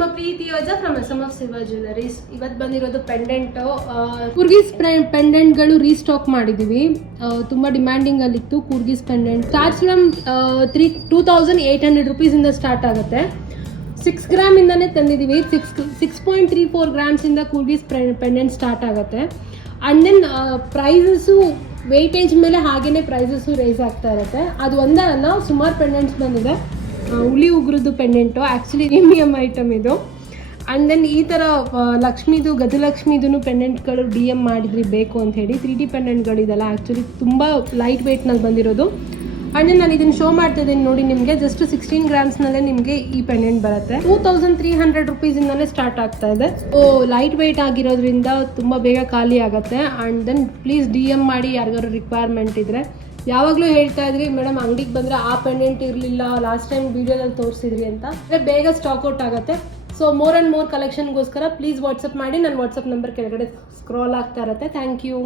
ನಿಮ್ಮ ಪ್ರೀತಿ ಯೋಜ from S Shiva jewelleries. ಇವತ್ತು ಬಂದಿರೋದು ಪೆಂಡೆಂಟ್, ಕೂರ್ಗಿಸ್ ಪೆಂಡೆಂಟ್ಗಳು ರೀಸ್ಟಾಕ್ ಮಾಡಿದೀವಿ. ತುಂಬಾ ಡಿಮ್ಯಾಂಡಿಂಗ್ ಅಲ್ಲಿ ಇತ್ತು. Coorgis pendant starts from 2800 rupees ಇಂದ ಸ್ಟಾರ್ಟ್ ಆಗುತ್ತೆ. 6 ಗ್ರಾಮ್ ಇಂದಾನೆ ತಂದಿದೀವಿ. 6.34 grams ಇಂದ ಕೂರ್ಗಿಸ್ ಪೆಂಡೆಂಟ್ ಸ್ಟಾರ್ಟ್ ಆಗುತ್ತೆ. ಅಂಡ್ ದೆನ್ ಪ್ರೈಸಸ್ಸು ವೇಟೇಜ್ ಮೇಲೆ ಹಾಗೇನೆ ಪ್ರೈಸಸ್ಸು ರೈಸ್ ಆಗ್ತಾ ಇರುತ್ತೆ. ಅದು ಒಂದಲ್ಲ, ಸುಮಾರು ಪೆಂಡೆಂಟ್ಸ್ ಬಂದಿದೆ. ಹುಲಿ ಉಗುರದ್ದು ಪೆಂಡೆಂಟು ಆ್ಯಕ್ಚುಲಿ ಪ್ರೀಮಿಯಮ್ ಐಟಮ್ ಇದು. ಆ್ಯಂಡ್ ದೆನ್ ಈ ಥರ ಲಕ್ಷ್ಮೀದು ಗಜಲಕ್ಷ್ಮೀದು ಪೆಂಡೆಂಟ್ಗಳು DM ಮಾಡಿದ್ರಿ ಬೇಕು ಅಂತ ಹೇಳಿ. 3D ಪೆಂಡೆಂಟ್ಗಳಿದೆಲ್ಲ ಆ್ಯಕ್ಚುಲಿ ತುಂಬ ಲೈಟ್ ವೆಯ್ಟ್ನಲ್ಲಿ ಬಂದಿರೋದು. ಆ್ಯಂಡ್ ದೆನ್ ನಾನು ಇದನ್ನು ಶೋ ಮಾಡ್ತಾ ಇದ್ದೀನಿ ನೋಡಿ. ನಿಮಗೆ ಜಸ್ಟ್ 16 ಗ್ರಾಮ್ಸ್ನಲ್ಲೇ ನಿಮಗೆ ಈ ಪೆಂಡೆಂಟ್ ಬರುತ್ತೆ. 2300 rupees-ಇಂದಲೇ ಸ್ಟಾರ್ಟ್ ಆಗ್ತಾ ಇದೆ. ಲೈಟ್ ವೆಯ್ಟ್ ಆಗಿರೋದ್ರಿಂದ ತುಂಬ ಬೇಗ ಖಾಲಿ ಆಗುತ್ತೆ. ಆ್ಯಂಡ್ ದೆನ್ ಪ್ಲೀಸ್ DM ಮಾಡಿ ಯಾರಿಗಾರು ರಿಕ್ವೈರ್ಮೆಂಟ್ ಇದ್ದರೆ. ಯಾವಾಗಲೂ ಹೇಳ್ತಾ ಇದ್ರಿ ಮೇಡಮ್ ಅಂಗಡಿಗೆ ಬಂದರೆ ಆ ಪೆಂಡೆಂಟ್ ಇರಲಿಲ್ಲ, ಲಾಸ್ಟ್ ಟೈಮ್ ವಿಡಿಯೋದಲ್ಲಿ ತೋರಿಸಿದ್ರಿ ಅಂತ. ಬೇಗ ಸ್ಟಾಕ್ ಔಟ್ ಆಗುತ್ತೆ. ಸೊ ಮೋರ್ ಆ್ಯಂಡ್ ಮೋರ್ ಕಲೆಕ್ಷನ್ಗೋಸ್ಕರ ಪ್ಲೀಸ್ ವಾಟ್ಸಪ್ ಮಾಡಿ. ನನ್ನ ವಾಟ್ಸಪ್ ನಂಬರ್ ಕೆಳಗಡೆ ಸ್ಕ್ರಾಲ್ ಆಗ್ತಾ ಇರುತ್ತೆ. Thank you.